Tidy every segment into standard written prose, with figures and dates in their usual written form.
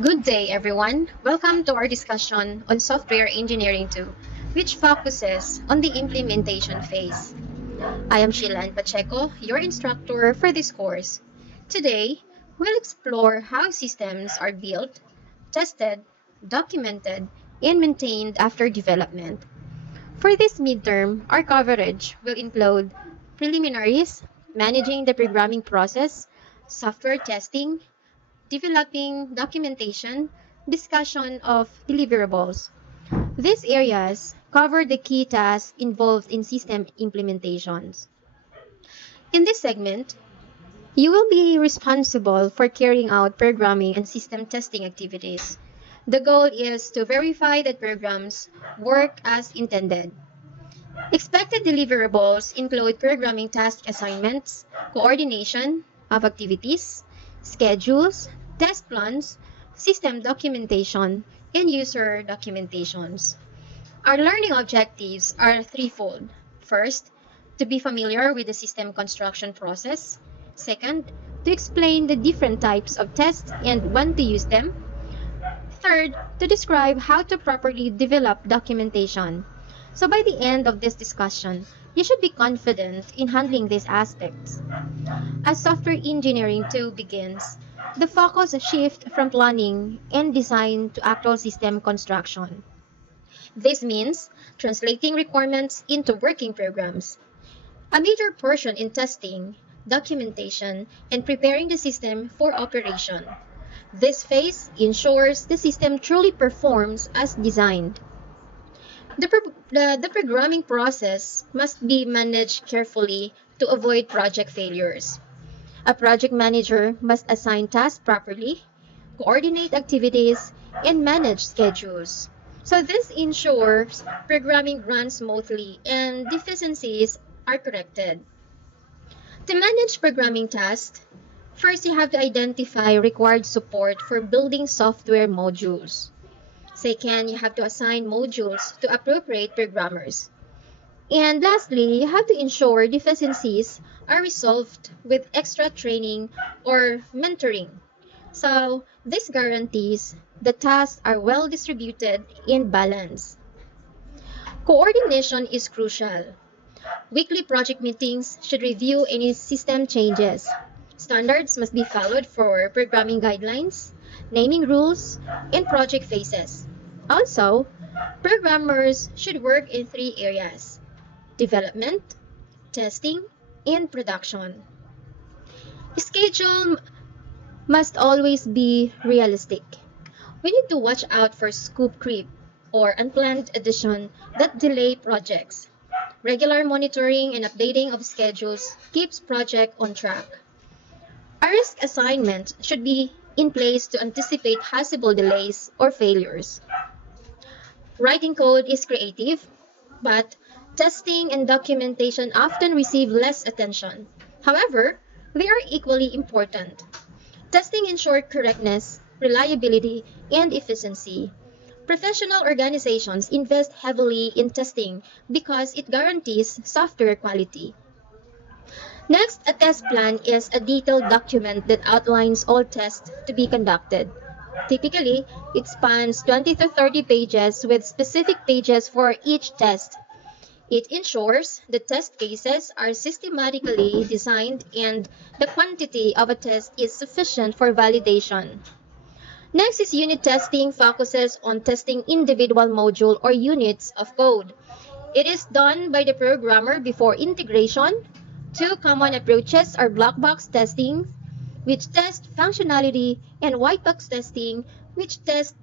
Good day, everyone. Welcome to our discussion on Software Engineering 2, which focuses on the implementation phase. I am Shilan Pacheco, your instructor for this course. Today, we'll explore how systems are built, tested, documented, and maintained after development. For this midterm, our coverage will include preliminaries, managing the programming process, software testing, developing documentation, discussion of deliverables. These areas cover the key tasks involved in system implementations. In this segment, you will be responsible for carrying out programming and system testing activities. The goal is to verify that programs work as intended. Expected deliverables include programming task assignments, coordination of activities, schedules, test plans, system documentation, and user documentations. Our learning objectives are threefold. First, to be familiar with the system construction process. Second, to explain the different types of tests and when to use them. Third, to describe how to properly develop documentation. So by the end of this discussion, you should be confident in handling these aspects. As software engineering 2 begins, the focus shifts from planning and design to actual system construction. This means translating requirements into working programs. A major portion in testing, documentation, and preparing the system for operation. This phase ensures the system truly performs as designed. The programming process must be managed carefully to avoid project failures. A project manager must assign tasks properly, coordinate activities, and manage schedules. So this ensures programming runs smoothly and deficiencies are corrected. To manage programming tasks, first you have to identify required support for building software modules. Second, you have to assign modules to appropriate programmers. And lastly, you have to ensure deficiencies are resolved with extra training or mentoring. So, this guarantees the tasks are well distributed and balanced. Coordination is crucial. Weekly project meetings should review any system changes. Standards must be followed for programming guidelines, naming rules, and project phases. Also, programmers should work in three areas: development, testing, and production. Schedule must always be realistic. We need to watch out for scope creep or unplanned addition that delay projects. Regular monitoring and updating of schedules keeps project on track. A risk assignment should be in place to anticipate possible delays or failures. Writing code is creative, but testing and documentation often receive less attention. However, they are equally important. Testing ensures correctness, reliability, and efficiency. Professional organizations invest heavily in testing because it guarantees software quality. Next, a test plan is a detailed document that outlines all tests to be conducted. Typically, it spans 20 to 30 pages with specific pages for each test. It ensures the test cases are systematically designed and the quantity of a test is sufficient for validation. Next is unit testing focuses on testing individual module or units of code. It is done by the programmer before integration. Two common approaches are black box testing, which tests functionality, and white box testing, which tests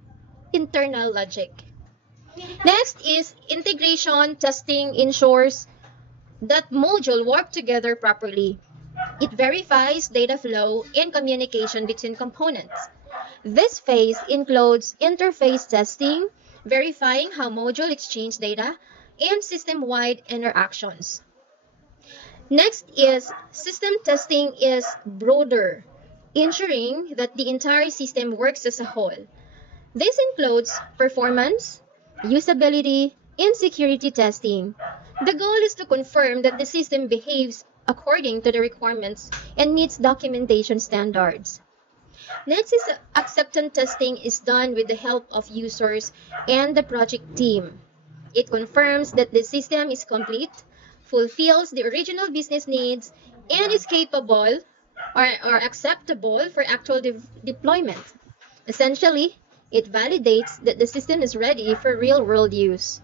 internal logic. Next is integration testing ensures that module work together properly. It verifies data flow and communication between components. This phase includes interface testing, verifying how module exchange data, and system-wide interactions. Next is system testing is broader, ensuring that the entire system works as a whole. This includes performance, usability, and security testing. The goal is to confirm that the system behaves according to the requirements and meets documentation standards. Next is acceptance testing is done with the help of users and the project team. It confirms that the system is complete, fulfills the original business needs, and is capable or acceptable for actual deployment. Essentially, it validates that the system is ready for real-world use.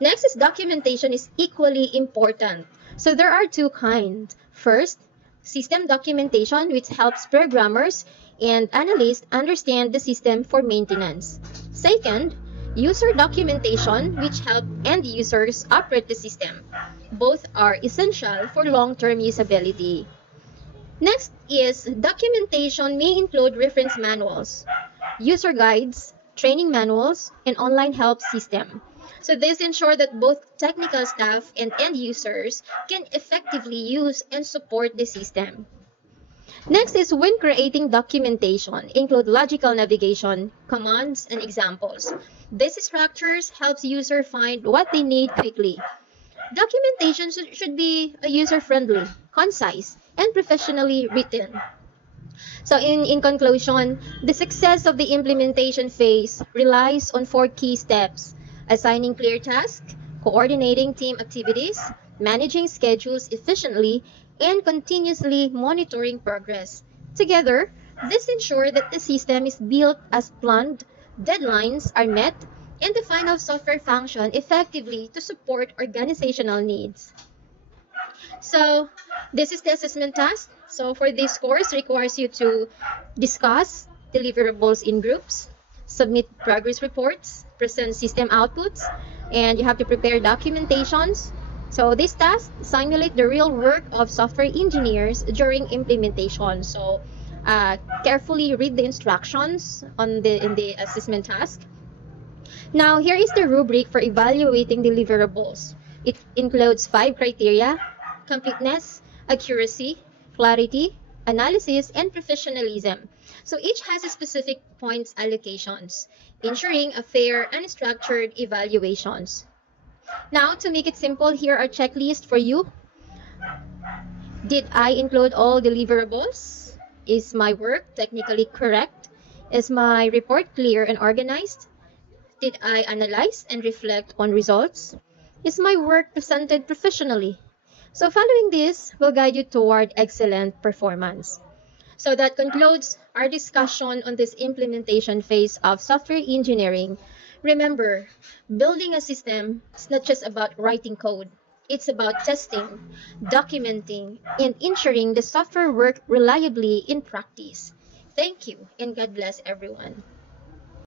Next is documentation is equally important. So there are two kinds. First, system documentation, which helps programmers and analysts understand the system for maintenance. Second, user documentation, which help end users operate the system. Both are essential for long-term usability. Next is documentation may include reference manuals, user guides, training manuals, and online help system. So this ensures that both technical staff and end users can effectively use and support the system. Next is when creating documentation, include logical navigation, commands, and examples. These structures helps user find what they need quickly. Documentation should be user-friendly, concise, and professionally written. So in conclusion, the success of the implementation phase relies on four key steps: assigning clear tasks, coordinating team activities, managing schedules efficiently, and continuously monitoring progress. Together, this ensures that the system is built as planned, deadlines are met, and the final software function effectively to support organizational needs. So this is the assessment task. So for this course, requires you to discuss deliverables in groups, submit progress reports, present system outputs, and you have to prepare documentations. So this task simulate the real work of software engineers during implementation. So carefully read the instructions on in the assessment task. Now, here is the rubric for evaluating deliverables. It includes 5 criteria: completeness, accuracy, clarity, analysis, and professionalism. So each has a specific points allocations, ensuring a fair and structured evaluations. Now, to make it simple, here are checklists for you. Did I include all deliverables? Is my work technically correct? Is my report clear and organized? Did I analyze and reflect on results? Is my work presented professionally? So following this will guide you toward excellent performance. So that concludes our discussion on this implementation phase of software engineering. Remember, building a system is not just about writing code. It's about testing, documenting, and ensuring the software works reliably in practice. Thank you, and God bless everyone.